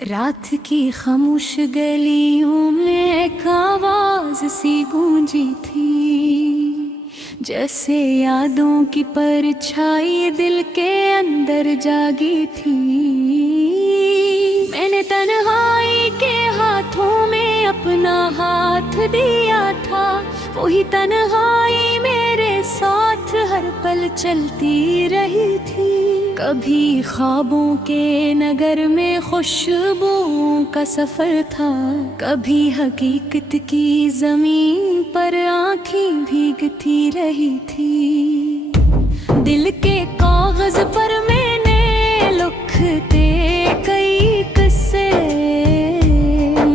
رات کی خاموش گلیوں میں ایک آواز سی گونجی تھی، جیسے یادوں کی پرچھائی دل کے اندر جاگی تھی۔ میں نے تنہائی کے ہاتھوں میں اپنا ہاتھ دیا تھا، وہی تنہائی میرے ساتھ ہر پل چلتی رہی تھی۔ کبھی خوابوں کے نگر میں خوشبوؤں کا سفر تھا، کبھی حقیقت کی زمین پر آنکھیں بھیگتی رہی تھی۔ دل کے کاغذ پر میں نے لکھتے کئی قصے،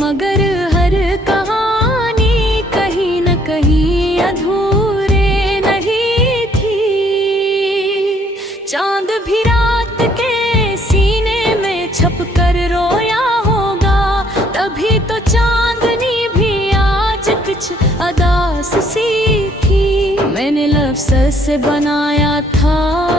مگر ہر کہانی کہیں نہ کہیں ادھورے نہیں تھی۔ چاند بھی رات کے سینے میں چھپ کر رویا ہوگا، تبھی تو چاندنی بھی آج کچھ اداس سی تھی۔ میں نے لفظ سے بنایا تھا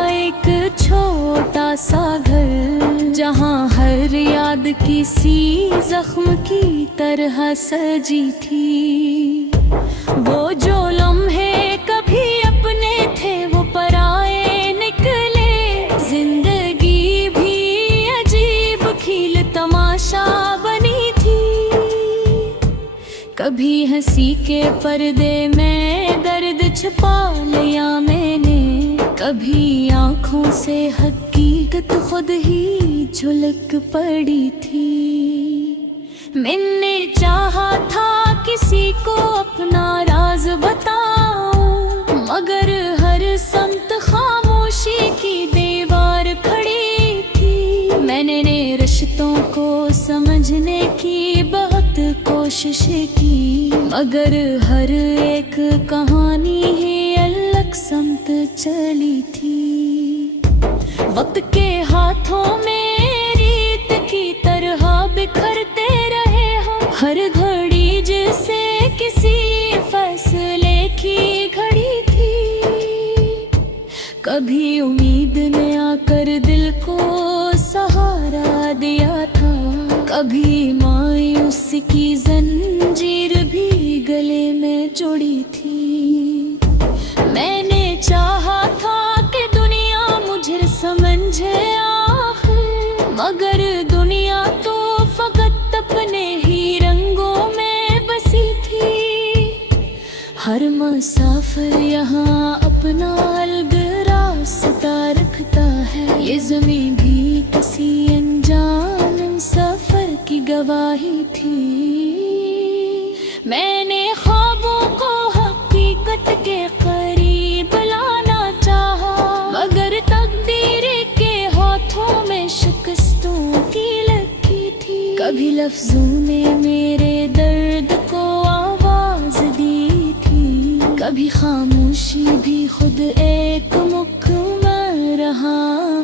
ایک چھوٹا سا گھر، جہاں ہر یاد کسی زخم کی طرح سجی تھی۔ وہ جو لمحے کبھی اپنے تھے وہ پرائے نکلے، زندگی بھی عجیب کھیل تماشا بنی تھی۔ کبھی ہنسی کے پردے میں درد چھپا لیا میں نے، کبھی آنکھوں سے حقیقت خود ہی جھلک پڑی تھی۔ میں نے چاہا تھا کسی کو اپنا راز بتاؤں، مگر ہر سمت خاموشی کی دیوار کھڑی تھی۔ میں نے رشتوں کو سمجھنے کی بہت کوشش کی، مگر ہر ایک کہانی ہی الگ سمت چلی تھی۔ وقت کے ہاتھوں میں ریت کی طرح بکھرتے رہے ہم، ہر گھڑی جیسے کسی فیصلے کی گھڑی تھی۔ کبھی امید نے آ کر دل کو سہارا دیا تھا، کبھی مایوس کی زنجیر بھی گلے میں جڑی تھی۔ میں نے چاہا تھا کہ دنیا مجھے سمجھے آخر، مگر دنیا تو فقط اپنے ہی رنگوں میں بسی تھی۔ ہر مسافر یہاں اپنا الگ راستہ رکھتا ہے، یہ زمین بھی کسی انجان سفر کی گواہی تھی۔ میں نے خوابوں کو حقیقت کے قریب لانا چاہا، مگر تقدیر کے ہاتھوں میں شکستوں کی لکی تھی۔ کبھی لفظوں نے میرے درد کو آواز دی تھی، کبھی خاموشی بھی خود ایک مکمل رہا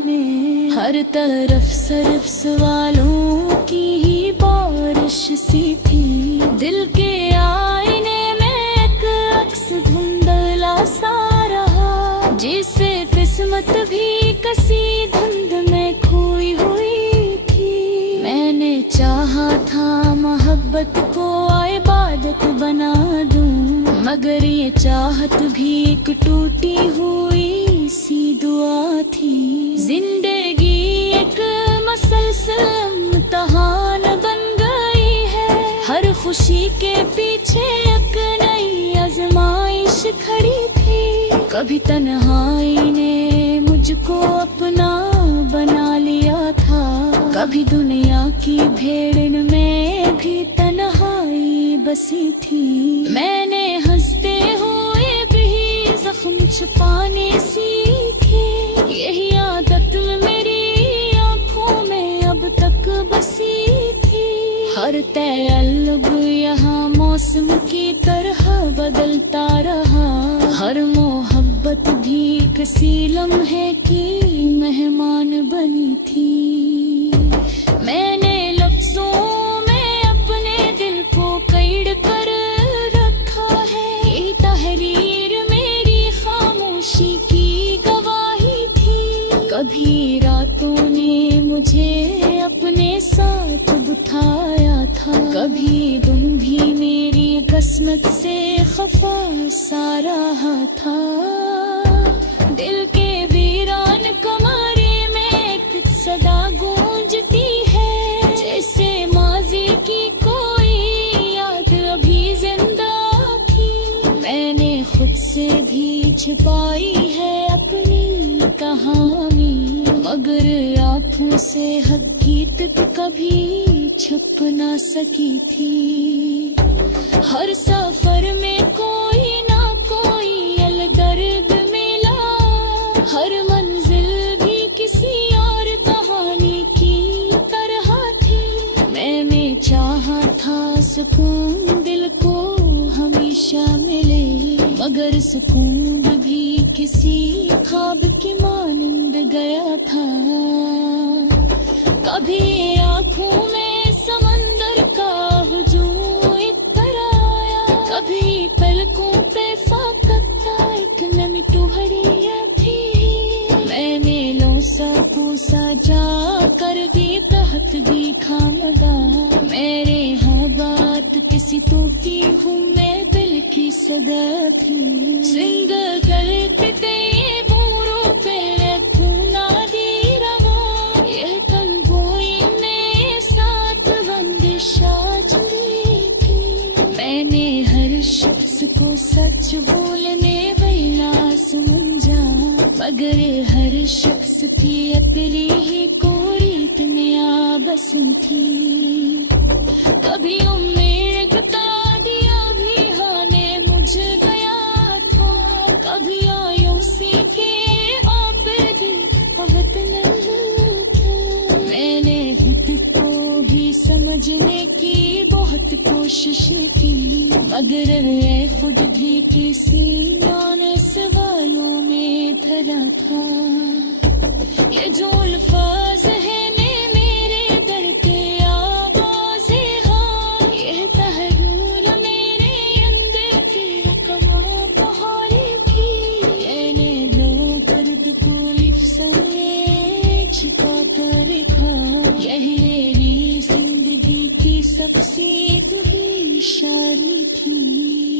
میں۔ ہر طرف صرف سوالوں کی ہی بارش سی تھی۔ دل کے آئینے میں ایک عکس دھندلا سا رہا، جسے قسمت بھی کسی دھند میں کھوئی ہوئی تھی۔ میں نے چاہا تھا محبت کو عبادت بنا دوں، مگر یہ چاہت بھی ایک ٹوٹی ہوئی سی دعا تھی۔ زندگی ایک مسلسل امتحان بن گئی ہے، ہر خوشی کے پیچھے ایک نئی آزمائش کھڑی تھی۔ کبھی تنہائی نے مجھ کو اپنا بنا لیا تھا، کبھی دنیا کی بھیڑ میں بھی تنہائی بسی تھی۔ میں نے ہنستے ہوئے بھی زخم چھپانے سیکھے، یہی عادت میری آنکھوں میں اب تک بسی تھی۔ ہر تعلق یہاں موسم کی طرح بدلتا رہا، ہر محبت بھی کسی لمحے کی مہمان بنی تھی۔ میں نے لفظوں میں اپنے دل کو قید کر رکھا ہے، یہ تحریر میری خاموشی کی کبھی راتوں نے مجھے اپنے ساتھ بٹھایا تھا، کبھی تم بھی میری قسمت سے خفا سا رہا تھا۔ دل کے ویران کمرے میں ایک صدا گونجتی ہے، جیسے ماضی کی کوئی یاد ابھی زندہ تھی۔ میں نے خود سے بھی چھپائی ہے اپنی کہانی، مگر آنکھوں سے حقیقت کبھی چھپ نہ سکی تھی۔ ہر سفر میں کوئی نہ کوئی الدرد ملا، ہر منزل بھی کسی اور کہانی کی طرح تھی۔ میں نے چاہا تھا سکون دل کو ہمیشہ ملے، مگر سکون بھی کسی خواب کی مانند گیا تھا۔ کبھی آنکھوں میں سمندر کا ہجوم اتر آیا، کبھی پلکوں پہ فقط ایک نمی ٹہریا تھی۔ میں نے لوسا کوسا جا کر بھی تحت بھی خانگا، میرے ہاں بات کسی تو کی ہوں میں دل کی سگا تھی۔ سنگ کرتے تے بوروں پہ کھونا دی رہو، یہ تنگوئی میں ساتھ بندشا چلی تھی۔ میں نے ہر شخص کو سچ بولنے والا سمجھا، مگر ہر شخص کی اپنی ہی کوئی ریت میں آبسم تھی۔ کبھی امید کا دیا بھی ہانے مجھ گیا تھا، کبھی آیوں سی کے آپ دل بہت نہ تھا۔ میں نے خود کو بھی سمجھنے کی بہت کوشش کی، مگر اے خود بھی کسی جانے سوالوں میں دھرا تھا۔ یہ جو الفاظ ہے نے میرے در کے آواز ہاں، یہ تحریر میرے اندر کی رقم بہاری تھی۔ یہ نے لو درد کو لفظ میں چھپا کر لکھا، یہی میری زندگی کی سب سے دلی شاعری تھی۔